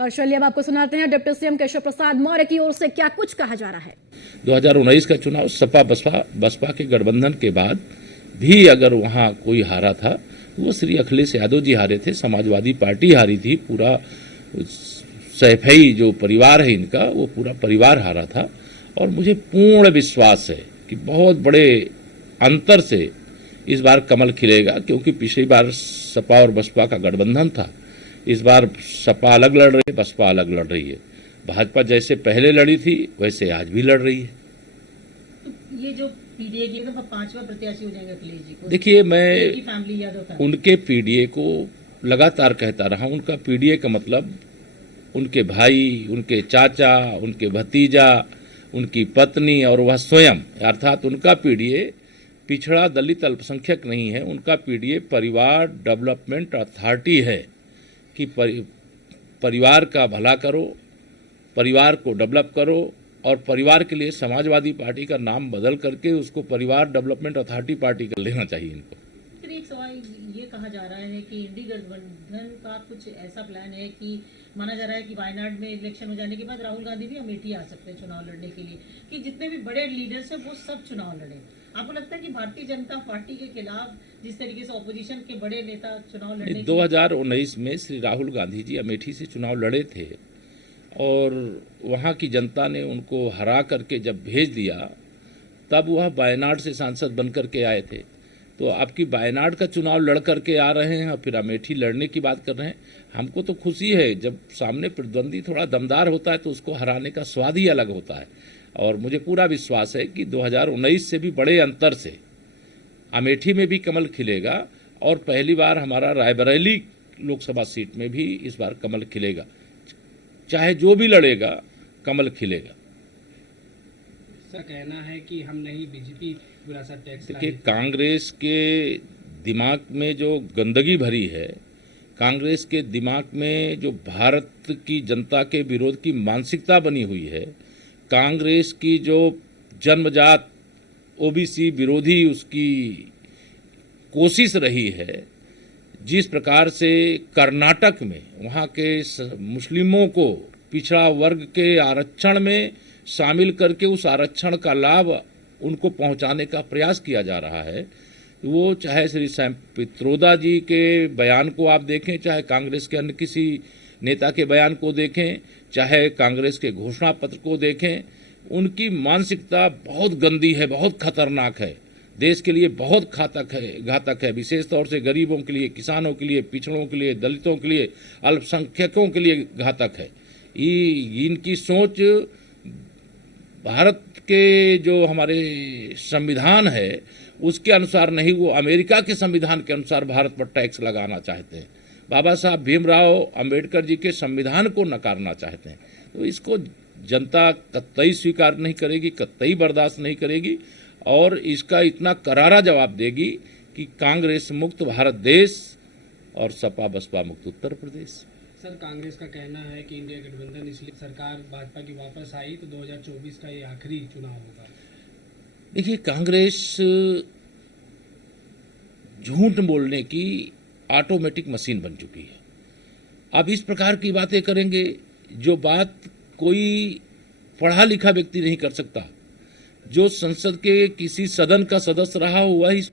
और चलिए अब आपको सुनाते हैं डिप्टी सीएम केशव प्रसाद मौर्य की ओर से क्या कुछ कहा जा रहा है। 2019 का चुनाव सपा बसपा के गठबंधन के बाद भी अगर वहां कोई हारा था वो श्री अखिलेश यादव जी हारे थे, समाजवादी पार्टी हारी थी, पूरा सैफई जो परिवार है इनका वो पूरा परिवार हारा था। और मुझे पूर्ण विश्वास है कि बहुत बड़े अंतर से इस बार कमल खिलेगा, क्योंकि पिछली बार सपा और बसपा का गठबंधन था, इस बार सपा अलग लड़ रही है, बसपा अलग लड़ रही है। भाजपा जैसे पहले लड़ी थी वैसे आज भी लड़ रही है। तो ये जो पीडीए की तो 5वां प्रत्याशी हो जाएंगे अखिलेश जी को। देखिए, मैं फैमिली यादव उनके पीडीए को लगातार कहता रहा। उनका पीडीए का मतलब उनके भाई, उनके चाचा, उनके भतीजा, उनकी पत्नी और वह स्वयं, अर्थात उनका पीडीए पिछड़ा दलित अल्पसंख्यक नहीं है। उनका पीडीए परिवार डेवलपमेंट अथॉरिटी है कि परिवार का भला करो, परिवार को डेवलप करो, और परिवार के लिए समाजवादी पार्टी का नाम बदल करके उसको परिवार डेवलपमेंट अथॉरिटी पार्टी कर लेना चाहिए इनको। फिर एक सवाल ये कहा जा रहा है कि इंडी गठबंधन का कुछ ऐसा प्लान है कि माना जा रहा है कि वायनाड में इलेक्शन हो जाने के बाद राहुल गांधी भी अमेठी आ सकते हैं चुनाव लड़ने के लिए, कि जितने भी बड़े लीडर्स हैं वो सब चुनाव लड़े। आपको लगता है कि भारतीय जनता पार्टी के खिलाफ जिस तरीके से ऑपोजिशन के बड़े नेता चुनाव लड़ने 2019 में श्री राहुल गांधी जी अमेठी से चुनाव लड़े थे और वहाँ की जनता ने उनको हरा करके जब भेज दिया तब वह वायनाड से सांसद बन करके आए थे। तो आपकी वायनाड का चुनाव लड़ करके आ रहे हैं और फिर अमेठी लड़ने की बात कर रहे हैं। हमको तो खुशी है, जब सामने प्रतिद्वंदी थोड़ा दमदार होता है तो उसको हराने का स्वाद ही अलग होता है। और मुझे पूरा विश्वास है कि 2019 से भी बड़े अंतर से अमेठी में भी कमल खिलेगा और पहली बार हमारा रायबरेली लोकसभा सीट में भी इस बार कमल खिलेगा। चाहे जो भी लड़ेगा कमल खिलेगा। सर कहना है कि हम नहीं बीजेपी विरासत टैक्स। देखिए, कांग्रेस के दिमाग में जो गंदगी भरी है, कांग्रेस के दिमाग में जो भारत की जनता के विरोध की मानसिकता बनी हुई है, कांग्रेस की जो जन्मजात ओबीसी विरोधी उसकी कोशिश रही है, जिस प्रकार से कर्नाटक में वहाँ के मुस्लिमों को पिछड़ा वर्ग के आरक्षण में शामिल करके उस आरक्षण का लाभ उनको पहुँचाने का प्रयास किया जा रहा है, वो चाहे श्री सैम पित्रोदा जी के बयान को आप देखें, चाहे कांग्रेस के अन्य किसी नेता के बयान को देखें, चाहे कांग्रेस के घोषणा पत्र को देखें, उनकी मानसिकता बहुत गंदी है, बहुत खतरनाक है, देश के लिए बहुत घातक है, विशेष तौर से गरीबों के लिए, किसानों के लिए, पिछड़ों के लिए, दलितों के लिए, अल्पसंख्यकों के लिए घातक है। इनकी सोच भारत के जो हमारे संविधान है उसके अनुसार नहीं, वो अमेरिका के संविधान के अनुसार भारत पर टैक्स लगाना चाहते हैं। बाबा साहब भीमराव अंबेडकर जी के संविधान को नकारना चाहते हैं। तो इसको जनता कतई स्वीकार नहीं करेगी, कतई बर्दाश्त नहीं करेगी और इसका इतना करारा जवाब देगी कि कांग्रेस मुक्त भारत देश और सपा बसपा मुक्त उत्तर प्रदेश। सर कांग्रेस का कहना है कि इंडिया गठबंधन इसलिए सरकार भाजपा की वापस आई तो 2024 का ये आखिरी चुनाव होगा। देखिए, कांग्रेस झूठ बोलने की ऑटोमेटिक मशीन बन चुकी है। अब इस प्रकार की बातें करेंगे जो बात कोई पढ़ा लिखा व्यक्ति नहीं कर सकता। जो संसद के किसी सदन का सदस्य रहा हुआ इस